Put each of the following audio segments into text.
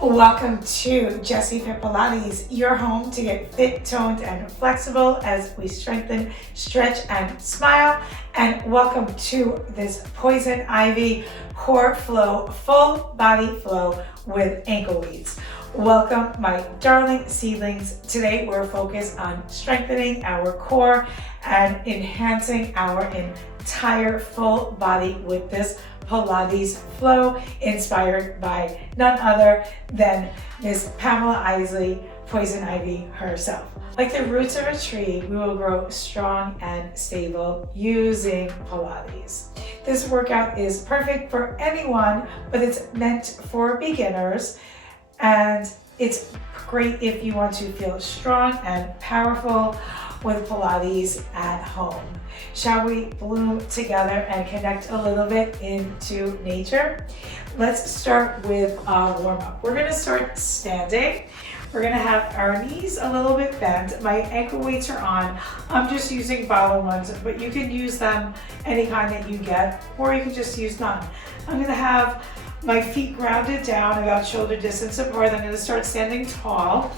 Welcome to Jessie Fit Pilates, your home to get fit, toned, and flexible as we strengthen, stretch, and smile. And welcome to this Poison Ivy core flow, full body flow with ankle weights. Welcome, my darling seedlings. Today we're focused on strengthening our core and enhancing our entire full body with this Pilates flow, inspired by none other than Miss Pamela Isley, Poison Ivy herself. Like the roots of a tree, we will grow strong and stable using Pilates. This workout is perfect for anyone, but it's meant for beginners, and it's great if you want to feel strong and powerful with Pilates at home. Shall we bloom together and connect a little bit into nature? Let's start with a warm-up. We're gonna start standing. We're gonna have our knees a little bit bent. My ankle weights are on. I'm just using bottom ones, but you can use them any kind that you get, or you can just use none. I'm gonna have my feet grounded down about shoulder distance apart. I'm gonna start standing tall,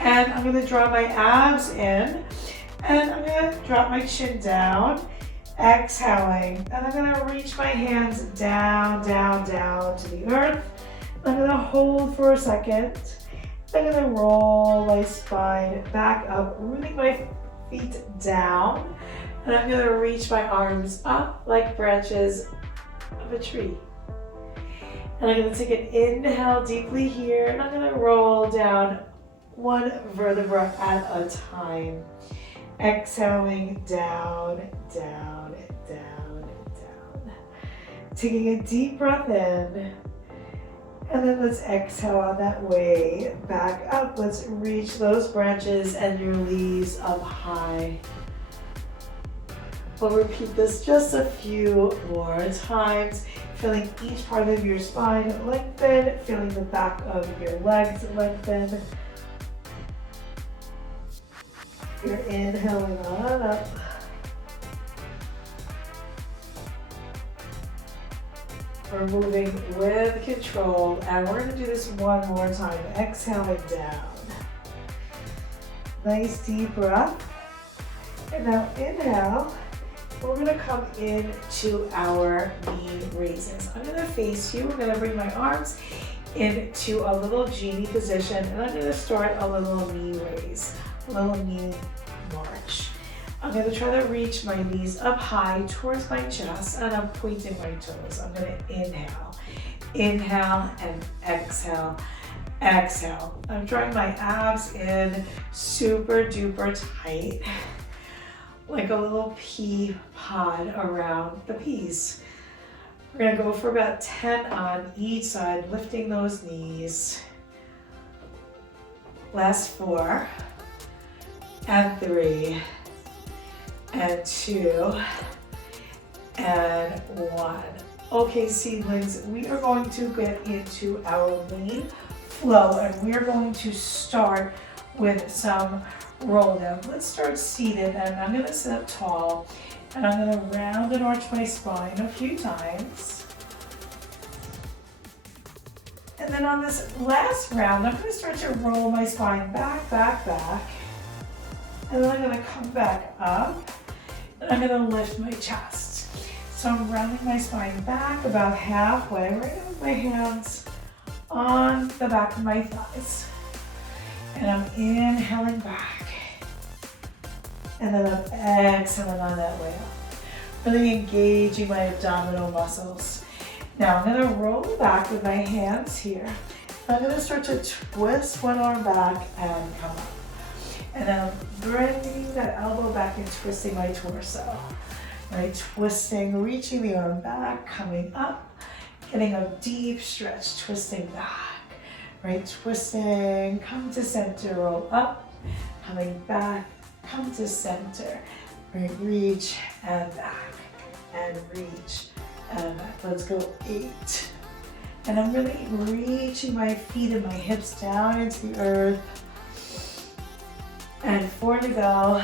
and I'm gonna draw my abs in. And I'm gonna drop my chin down, exhaling. And I'm gonna reach my hands down, down, down to the earth. I'm gonna hold for a second. I'm gonna roll my spine back up, rooting my feet down. And I'm gonna reach my arms up like branches of a tree. And I'm gonna take an inhale deeply here, and I'm gonna roll down one vertebra at a time. Exhaling down, down, down, down. Taking a deep breath in. And then let's exhale on that way. Back up. Let's reach those branches and your leaves up high. We'll repeat this just a few more times. Feeling each part of your spine lengthen. Feeling the back of your legs lengthen. You're inhaling on up. We're moving with control, and we're going to do this one more time. Exhaling down. Nice deep breath. And now inhale. We're going to come into our knee raises. I'm going to face you. We're going to bring my arms into a little genie position, and I'm going to start a little knee raise. Little knee march. I'm going to try to reach my knees up high towards my chest, and I'm pointing my toes. I'm going to inhale and exhale, exhale. I'm drawing my abs in super duper tight, like a little pea pod around the peas. We're going to go for about 10 on each side, lifting those knees. Last 4. And 3, and 2, and 1. Okay, seedlings, we are going to get into our main flow, and we are going to start with some roll down. Let's start seated, and I'm gonna sit up tall, and I'm gonna round and arch my spine a few times. And then on this last round, I'm gonna start to roll my spine back, back, back. And then I'm gonna come back up, and I'm gonna lift my chest. So I'm rounding my spine back about halfway, right with my hands on the back of my thighs. And I'm inhaling back. And then I'm exhaling on that way up. Really engaging my abdominal muscles. Now I'm gonna roll back with my hands here. I'm gonna start to twist one arm back and come up. And then I'm bringing that elbow back and twisting my torso. Right, twisting, reaching the arm back, coming up, getting a deep stretch, twisting back. Right, twisting, come to center, roll up, coming back, come to center. Right, reach and back, and reach and back. Let's go 8. And I'm really reaching my feet and my hips down into the earth. And 4 to go,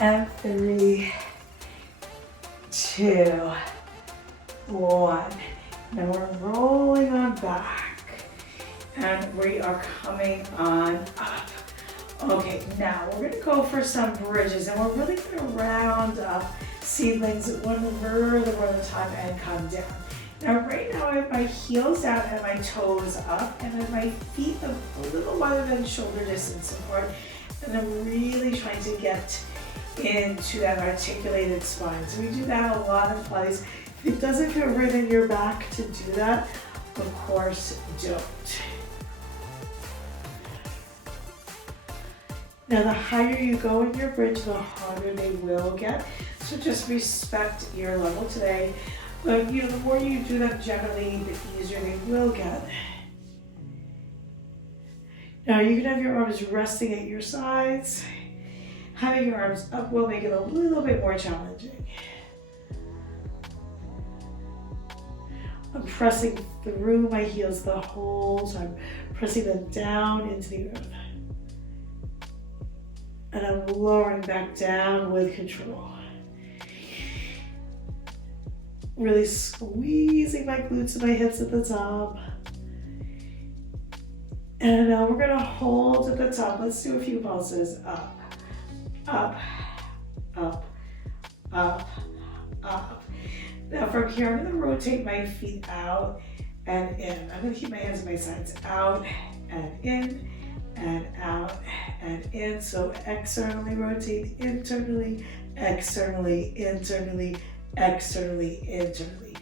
and 3, 2, 1. Now we're rolling on back. And we are coming on up. Okay, now we're gonna go for some bridges, and we're really gonna round up seedlings one vertebra at a time and come down. Now right now I have my heels down and my toes up, and then my feet a little wider than shoulder distance apart, and I'm really trying to get into that articulated spine. So we do that a lot in Pilates. If it doesn't feel right in your back to do that, of course don't. Now the higher you go in your bridge, the harder they will get. So just respect your level today. But the more you do that generally, the easier they will get. Now you can have your arms resting at your sides. Having your arms up will make it a little bit more challenging. I'm pressing through my heels the whole time, pressing them down into the earth. And I'm lowering back down with control. Really squeezing my glutes and my hips at the top. And now we're gonna hold at the top. Let's do a few pulses. Up, up, up, up, up. Now from here, I'm gonna rotate my feet out and in. I'm gonna keep my hands at my sides. Out and in, and out and in. So externally rotate, internally, externally, internally, externally, internally.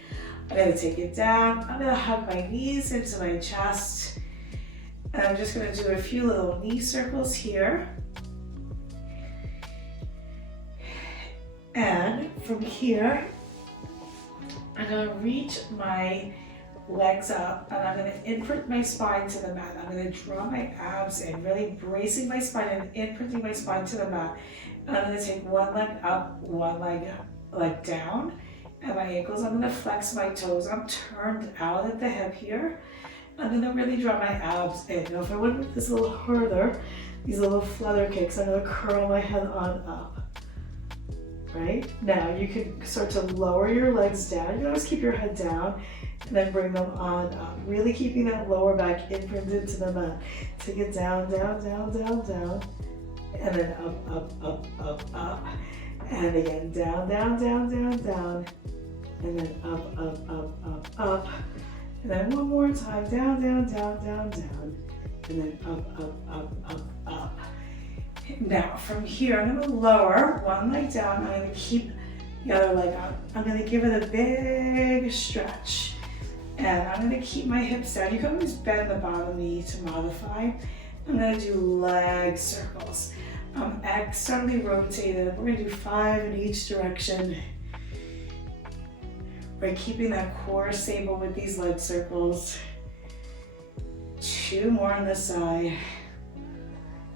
I'm gonna take it down. I'm gonna hug my knees into my chest. And I'm just gonna do a few little knee circles here. And from here, I'm gonna reach my legs up, and I'm gonna imprint my spine to the mat. I'm gonna draw my abs in, really bracing my spine and imprinting my spine to the mat. And I'm gonna take one leg up, one leg down, and my ankles. I'm gonna flex my toes. I'm turned out at the hip here. I'm gonna really draw my abs in. Now if I went with this a little further, these little flutter kicks, I'm gonna curl my head on up. Right? Now you can start to lower your legs down. You can always keep your head down and then bring them on up. Really keeping that lower back imprinted to the mat. Take it down, down, down, down, down. And then up, up, up, up, up. And again, down, down, down, down, down. And then up, up, up, up, up. And then one more time, down, down, down, down, down. And then up, up, up, up, up. Now from here, I'm gonna lower one leg down. I'm gonna keep the other leg up. I'm gonna give it a big stretch. And I'm gonna keep my hips down. You can always bend the bottom knee to modify. I'm gonna do leg circles. Externally rotated. We're gonna do 5 in each direction. We're keeping that core stable with these leg circles. 2 more on this side.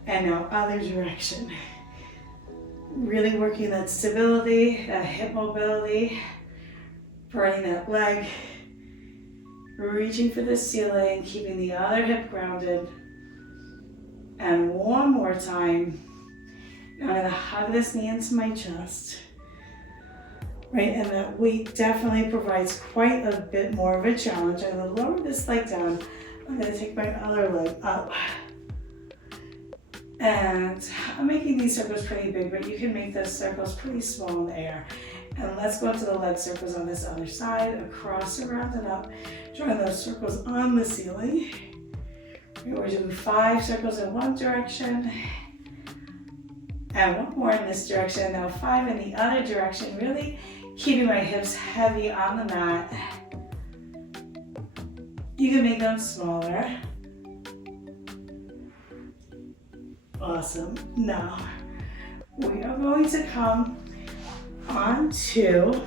And now other direction. Really working that stability, that hip mobility, burning that leg, reaching for the ceiling, keeping the other hip grounded. And one more time. Now I'm gonna hug this knee into my chest. Right, and that weight definitely provides quite a bit more of a challenge. I'm gonna lower this leg down. I'm gonna take my other leg up. And I'm making these circles pretty big, but you can make those circles pretty small in the air. And let's go into the leg circles on this other side, across, around, and up. Drawing those circles on the ceiling. We're doing 5 circles in one direction. And one more in this direction. Now 5 in the other direction. Really keeping my hips heavy on the mat. You can make them smaller. Awesome. Now, we are going to come onto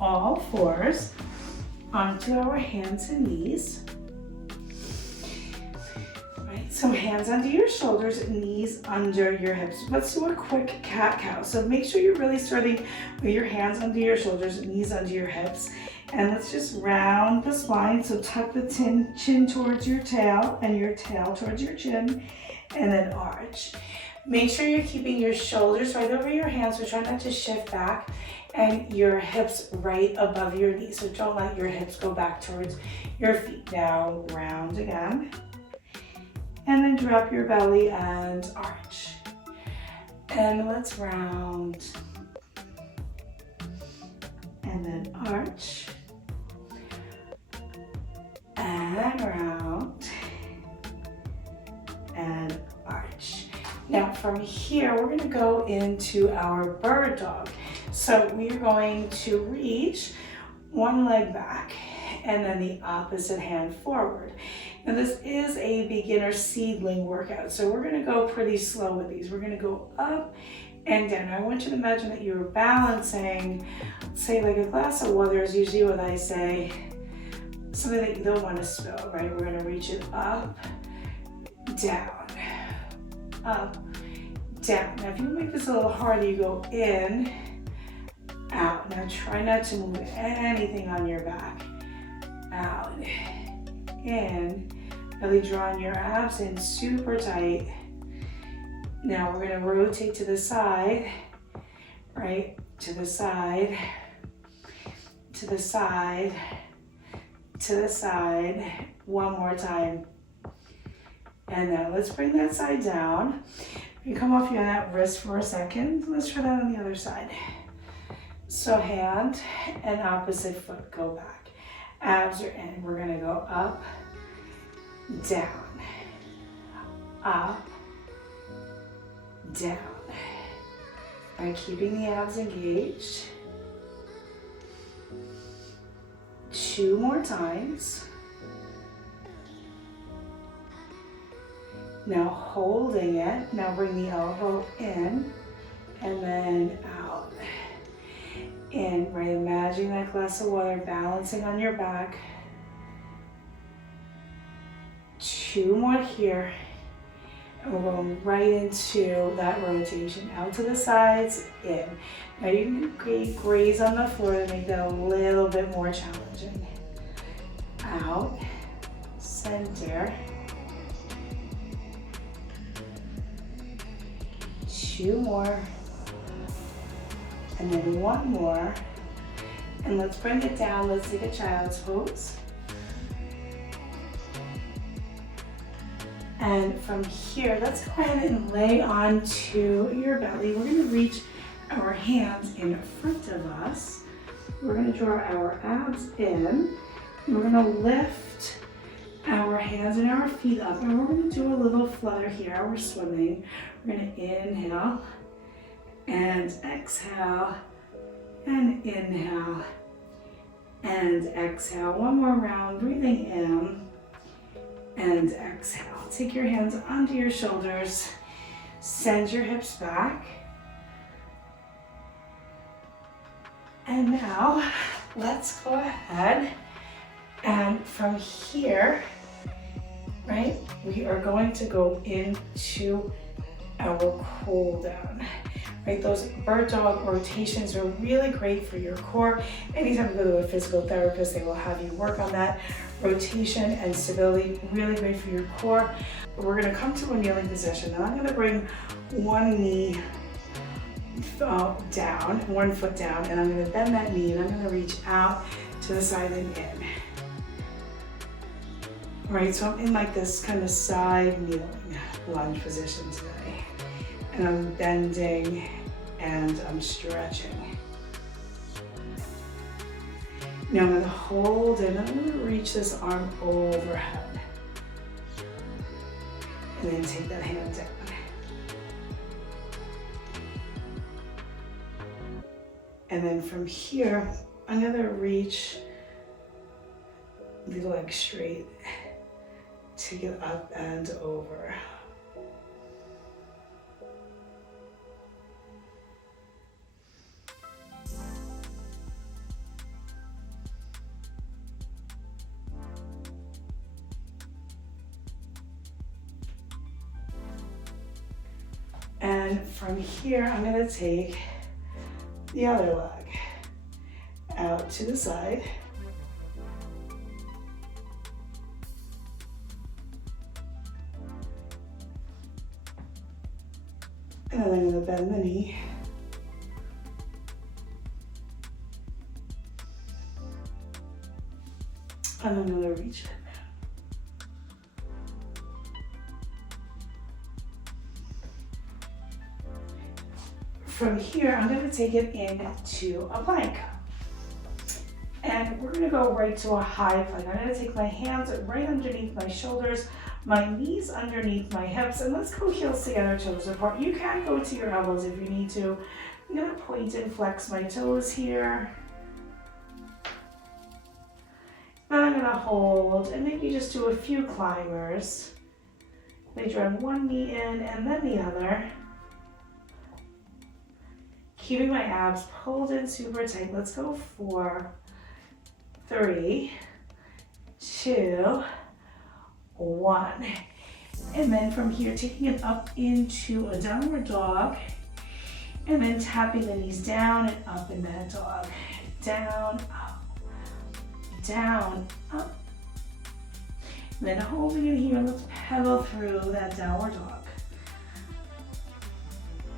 all fours, onto our hands and knees. Right, so hands under your shoulders, knees under your hips. Let's do a quick cat-cow. So make sure you're really starting with your hands under your shoulders, knees under your hips. And let's just round the spine. So tuck the chin towards your tail and your tail towards your chin. And then arch. Make sure you're keeping your shoulders right over your hands, so try not to shift back, and your hips right above your knees. So don't let your hips go back towards your feet. Now round again. And then drop your belly and arch. And let's round. And then arch. And round. And arch. Now from here, we're going to go into our bird dog. So we're going to reach one leg back and then the opposite hand forward. Now this is a beginner seedling workout, so we're going to go pretty slow with these. We're going to go up and down. I want you to imagine that you're balancing, say like a glass of water is usually what I say, something that you don't want to spill, right? We're going to reach it up, down, up, down. Now if you make this a little harder, you go in, out. Now try not to move anything on your back. Out, in, really drawing your abs in super tight. Now we're going to rotate to the side, right? To the side, to the side, to the side. One more time. And now let's bring that side down. You come off your that wrist for a second. Let's try that on the other side. So hand and opposite foot go back. Abs are in. We're going to go up, down, up, down. By keeping the abs engaged. 2 more times. Now holding it. Now bring the elbow in and then out. In, right, imagine that glass of water balancing on your back. 2 more here. And we're going right into that rotation. Out to the sides, in. Now you can graze on the floor to make that a little bit more challenging. Out, center. 2 more. And then 1 more. And let's bring it down. Let's take a child's pose. And from here, let's go ahead and lay onto your belly. We're going to reach our hands in front of us. We're going to draw our abs in. We're going to lift our hands and our feet up. And we're going to do a little flutter here. We're swimming. We're going to inhale and exhale and inhale and exhale. 1 more round, breathing in and exhale. Take your hands onto your shoulders, send your hips back. And now let's go ahead and from here, right, we are going to go into our cool down. Right, those bird dog rotations are really great for your core. Anytime you go to a physical therapist, they will have you work on that rotation and stability, really great for your core. We're gonna come to a kneeling position, and I'm gonna bring one knee down, 1 foot down, and I'm gonna bend that knee, and I'm gonna reach out to the side and in. All right, so I'm in like this kind of side kneeling lunge position today. And I'm bending and I'm stretching. Now I'm gonna hold and I'm gonna reach this arm overhead. And then take that hand down. And then from here, I'm gonna reach the leg straight, take it up and over. And from here, I'm gonna take the other leg out to the side. And then I'm gonna bend the knee. And I'm gonna reach it. from here, I'm gonna take it into a plank. And we're gonna go right to a high plank. I'm gonna take my hands right underneath my shoulders, my knees underneath my hips, and let's go heels together, toes apart. You can go to your elbows if you need to. I'm gonna point and flex my toes here. Then I'm gonna hold and maybe just do a few climbers. They drag one knee in and then the other. Keeping my abs pulled in super tight. Let's go for 3, 2, 1. And then from here, taking it up into a downward dog. And then tapping the knees down and up in that dog. Down, up, down, up. And then holding it here, let's pedal through that downward dog.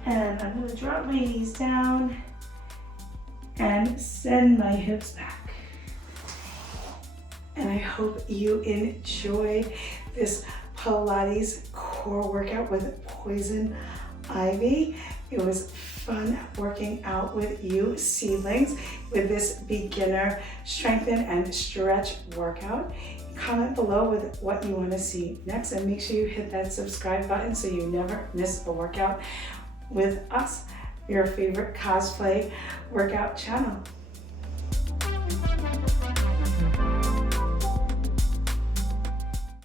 And I'm gonna drop my knees down and send my hips back. And I hope you enjoyed this Pilates core workout with Poison Ivy. It was fun working out with you seedlings with this beginner strengthen and stretch workout. Comment below with what you want to see next, and make sure you hit that subscribe button so you never miss a workout with us, your favorite cosplay workout channel.